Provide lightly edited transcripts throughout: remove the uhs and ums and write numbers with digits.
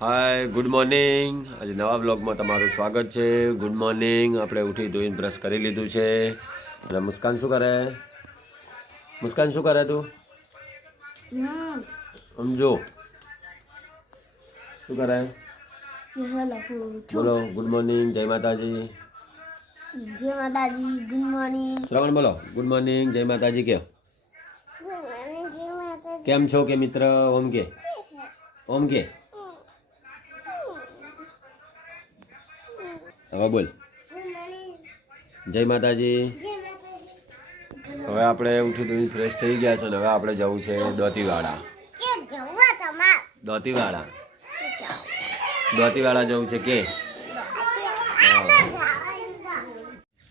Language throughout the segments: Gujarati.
Hi good morning. આજે નવા બ્લોગમાં તમારું સ્વાગત છે. Good morning. આપણે ઉઠી ધોઈને બ્રશ કરી લીધું છે. અને મુસ્કાન શું કરે? મુસ્કાન શું કરે તું? સમજો શું કરે? બોલો ગુડ મોર્નિંગ. જય માતાજી. જય માતાજી. Good morning. શ્રવણ બોલો ગુડ મોર્નિંગ. જય માતાજી કે કેમ છો કે મિત્ર? ઓમ કે હવે બોલ જય માતાજી. હવે આપણે ઉઠી ધોઈ ફ્રેશ થઈ ગયા છે. હવે આપણે જવું છે દોતીવાડા જવું છે કે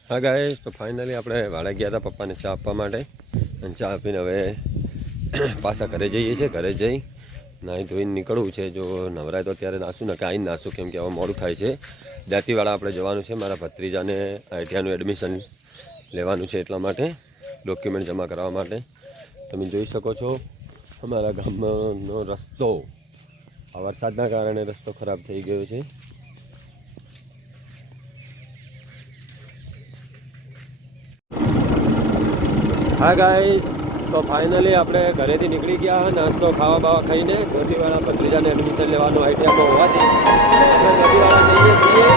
હા ગાઈસ, તો ફાઇનલી આપણે વાડા ગયા હતા પપ્પાને ચા આપવા માટે. અને ચા આપીને હવે પાછા ઘરે જઈએ છીએ. ઘરે જઈ નાહી ધોઈને નીકળવું છે. જો નવરાય તો અત્યારે નાસું ને કાંઈ નાસું, કેમ કે હવે મોડું થાય છે. દાંતીવાડા આપણે જવાનું છે. મારા ભત્રીજાને આઈટીઆઈનું એડમિશન લેવાનું છે, એટલા માટે ડોક્યુમેન્ટ જમા કરાવવા માટે. તમે જોઈ શકો છો અમારા ગામનો રસ્તો આ વરસાદના કારણે રસ્તો ખરાબ થઈ ગયો છે. હા ગાઈસ, તો ફાઇનલી આપણે ઘરેથી નીકળી ગયા. નાસ્તો ખાવા બાવા ખાઈને દોતીવાડા ભત્રીજાને એડમિશન લેવાનું આઈટીઆઈમાં હોવાથી આપણે દોતીવાડા જઈએ છીએ.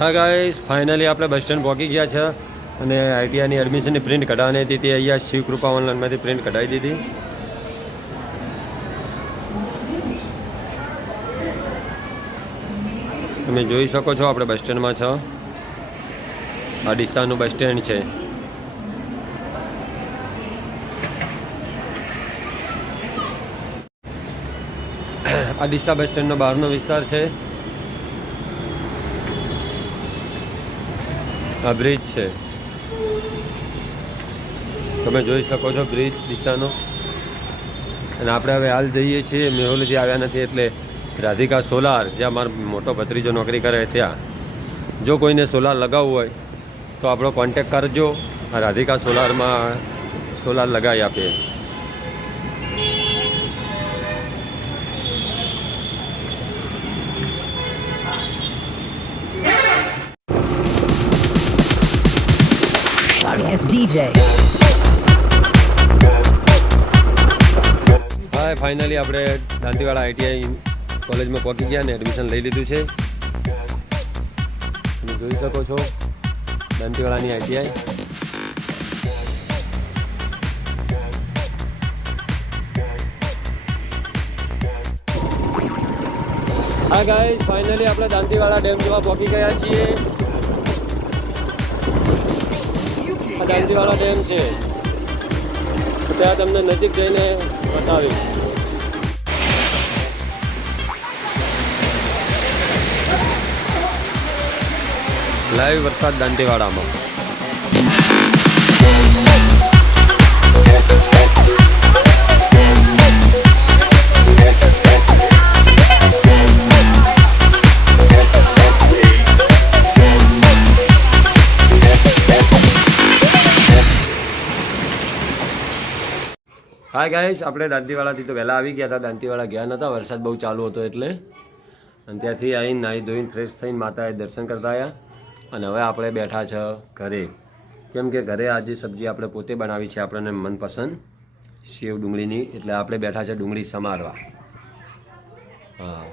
હા ગાઈસ, ફાઇનલી આપણે બસ સ્ટેન્ડ પહોંચી ગયા છે. અને આઈટીઆઈની એડમિશનની પ્રિન્ટ કઢાવવાની હતી તે અહીંયા શિવકૃપા ઓનલાઈનમાંથી પ્રિન્ટ કઢાવી દીધી. તમે જોઈ શકો છો આપણે બસ સ્ટેન્ડમાં છો. આ ડીસાનું બસ સ્ટેન્ડ છે. આ ડીસા બસ સ્ટેન્ડનો બહારનો વિસ્તાર છે. આ બ્રિજ છે, તમે જોઈ શકો છો બ્રિજ ડીસાનો. અને આપણે હવે હાલ જઈએ છીએ, મેહુલજી આવ્યા નથી એટલે રાધિકા સોલાર, જ્યાં મારો મોટો ભત્રીજો નોકરી કરે ત્યાં. જો કોઈને સોલાર લગાવવું હોય તો આપણો કોન્ટેક કરજો. આ રાધિકા સોલારમાં સોલાર લગાવી આપીએ. DJ. હા, ફાઇનલી આપણે દાંતીવાડા આઈટીઆઈ કોલેજમાં પહોંચી ગયા ને એડમિશન લઈ લીધું છે. તમે જોઈ શકો છો દાંતીવાડાની આઈટીઆઈ. હા ગાઈસ, ફાઇનલી આપણે દાંતીવાડા ડેમ જોવા પહોંચી ગયા છીએ. આ દાંતીવાડા ડેમ છે, ત્યાં તમને નજીક જઈને બતાવીશ. લાઈવ વરસાદ દાંતીવાડામાં. હા ગાઈસ, આપણે દાંતીવાડાથી તો વહેલા આવી ગયા હતા. દાંતીવાડા ગયા નહોતા, વરસાદ બહુ ચાલુ હતો એટલે. અને ત્યાંથી આવીને નાહી ધોઈને ફ્રેશ થઈને માતાએ દર્શન કરતા આવ્યા. અને હવે આપણે બેઠા છે ઘરે. કેમ કે ઘરે આજે સબ્જી આપણે પોતે બનાવી છે આપણને મનપસંદ સેવ ડુંગળીની, એટલે આપણે બેઠા છે ડુંગળી સમારવા. હા,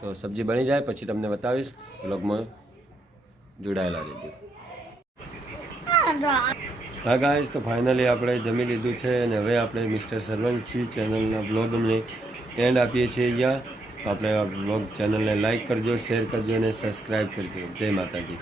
તો સબ્જી બની જાય પછી તમને બતાવીશ. બ્લોગમાં જોડાયેલા રહેજો. હા ગાઈસ, તો ફાઇનલી આપણે જમી લીધું છે અને હવે આપણે મિસ્ટર સર્વંશી ચેનલના બ્લોગને એન્ડ આપીએ છીએ અહીંયા. તો આપણે આ બ્લોગ ચેનલને લાઈક કરજો, શેર કરજો અને સબસ્ક્રાઈબ કરજો. જય માતાજી.